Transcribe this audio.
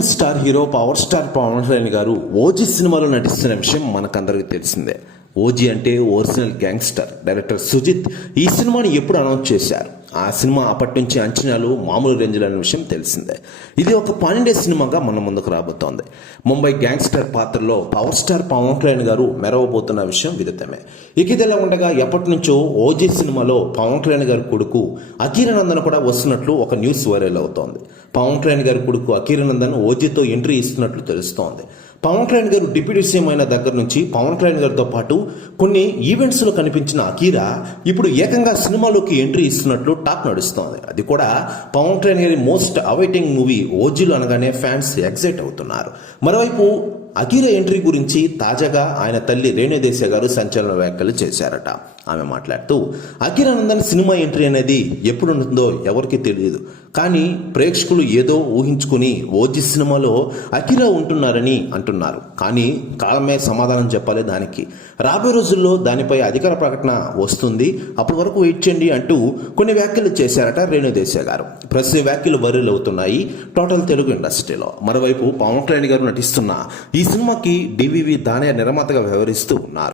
Tollywood star hero power star Pawan Kalyan గారు ఓజీ సినిమాలో నటిస్తున్న విషయం మనకందరికీ తెలిసిందే. ఓజీ అంటే ఒరిజినల్ గ్యాంగ్స్టర్. డైరెక్టర్ సుజిత్ ఈ సినిమాని ఎప్పుడు అనౌన్స్ చేశారు. ఆ సినిమా అప్పటి నుంచి అంచనాలు మామూలు రేంజ్లో అనే విషయం తెలిసిందే. ఇది ఒక పానిండే సినిమాగా మన ముందుకు రాబోతోంది. ముంబై గ్యాంగ్స్టర్ పాత్రలో పవర్ స్టార్ పవన్ కళ్యాణ్ గారు మెరవబోతున్న విషయం విదితమే. ఇదిలా ఉండగా ఎప్పటి నుంచో ఓజీ సినిమాలో పవన్ కళ్యాణ్ గారి కొడుకు అఖీరానందన్ కూడా వస్తున్నట్లు ఒక న్యూస్ వైరల్ అవుతోంది. పవన్ కళ్యాణ్ గారి కొడుకు అఖీరానందన్ ఓజీతో ఎంట్రీ ఇస్తున్నట్లు తెలుస్తోంది. పవన్ కళ్యాణ్ గారు డిప్యూటీ సీఎం అయిన దగ్గర నుంచి పవన్ కళ్యాణ్ గారితో పాటు కొన్ని ఈవెంట్స్లో కనిపించిన అఖీరా ఇప్పుడు ఏకంగా సినిమాలోకి ఎంట్రీ ఇస్తున్నట్లు టాక్ నడుస్తోంది. అది కూడా పవన్ కళ్యాణ్ గారి మోస్ట్ అవైటింగ్ మూవీ ఓజీలు అనగానే ఫ్యాన్స్ ఎక్సైట్ అవుతున్నారు. మరోవైపు అఖీరా ఎంట్రీ గురించి తాజాగా ఆయన తల్లి రేణుదేశాయ్ గారు సంచలన వ్యాఖ్యలు చేశారట. ఆమె మాట్లాడుతూ, అఖీరానందన్ సినిమా ఎంట్రీ అనేది ఎప్పుడు ఉంటుందో ఎవరికి తెలియదు, కానీ ప్రేక్షకులు ఏదో ఊహించుకుని ఓజీ సినిమాలో అఖీరా ఉంటున్నారని అంటున్నారు. కానీ కాలమే సమాధానం చెప్పాలి దానికి. రాబోయే రోజుల్లో దానిపై అధికార ప్రకటన వస్తుంది, అప్పటి వరకు వెయిట్ చేయండి అంటూ కొన్ని వ్యాఖ్యలు చేశారట రేణుదేశాయ్ గారు. ప్రస్తుత వ్యాఖ్యలు వైరల్ అవుతున్నాయి టోటల్ తెలుగు ఇండస్ట్రీలో. మరోవైపు పవన్ కళ్యాణ్ గారు నటిస్తున్న ఈ సినిమాకి డివివి దానయ్య నిర్మాతగా వ్యవహరిస్తూ ఉన్నారు.